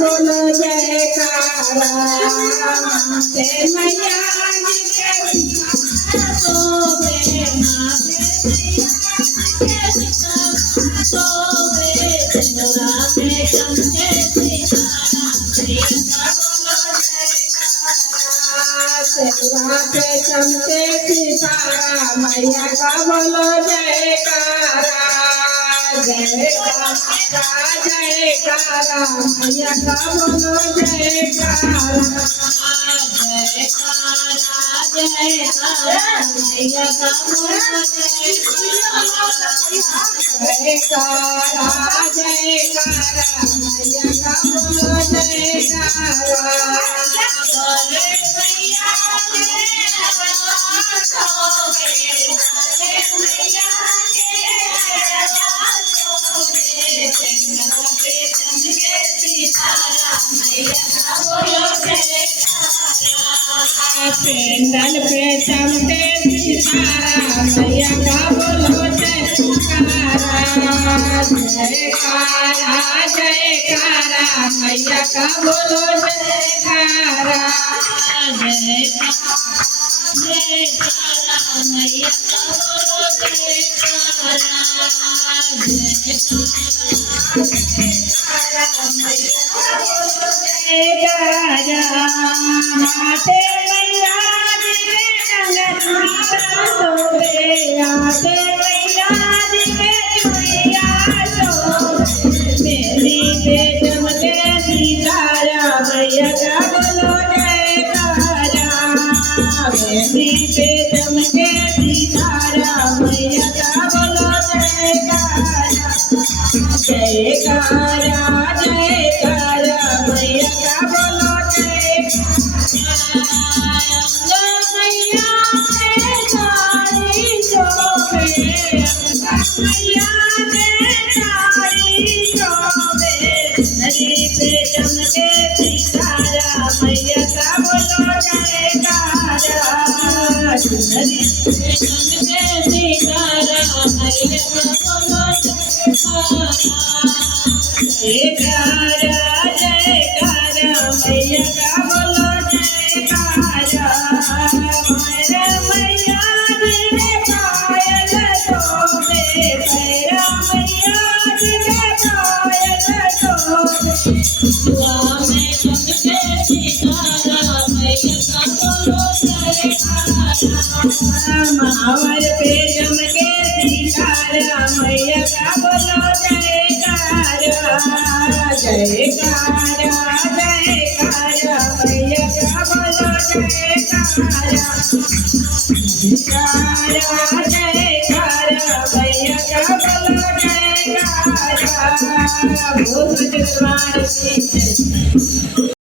बोलो जयकारा से मैया चमके सितारा मैया का बोलो जयकारा जयकारा जयकारा मैया का बोलो जयकारा जयकारा मैया का बोलो जयकारा जयकारा मैया का बोलो जयकारा पेंडल पे चमके सितारा मैया का बोलो जयकारा जयकारा जयकारा मैया का बोलो जयकारा जयकारा मैया का बोलो जयकारा माते मैया जी के चुड़िया सोबे आते मैया जी के चुड़िया सोबे मेरी पे चमके सितारा मैया का बोलो जयकारा मेरी पे चमके सितारा मैया का बोलो जयकारा जयकारा जयकारा मैया का बोलो नदी पे चमके सितारा मैया का बोलो जयकारा नदी पे चमके सितारा मैया का बोलो जयकारा जयकारा मैया का बोलो जयकारा मैया मैया जी के पायल सोबे पैरा मैया जी के पायल सोबे दुआ में चमके सितारा मैया का बोलो जयकारा महावर पे चमके सितारा मैया का बोलो जयकारा जयकारा जयकारा मैया का बोलो जयकारा जयकारा जयकारा मैया का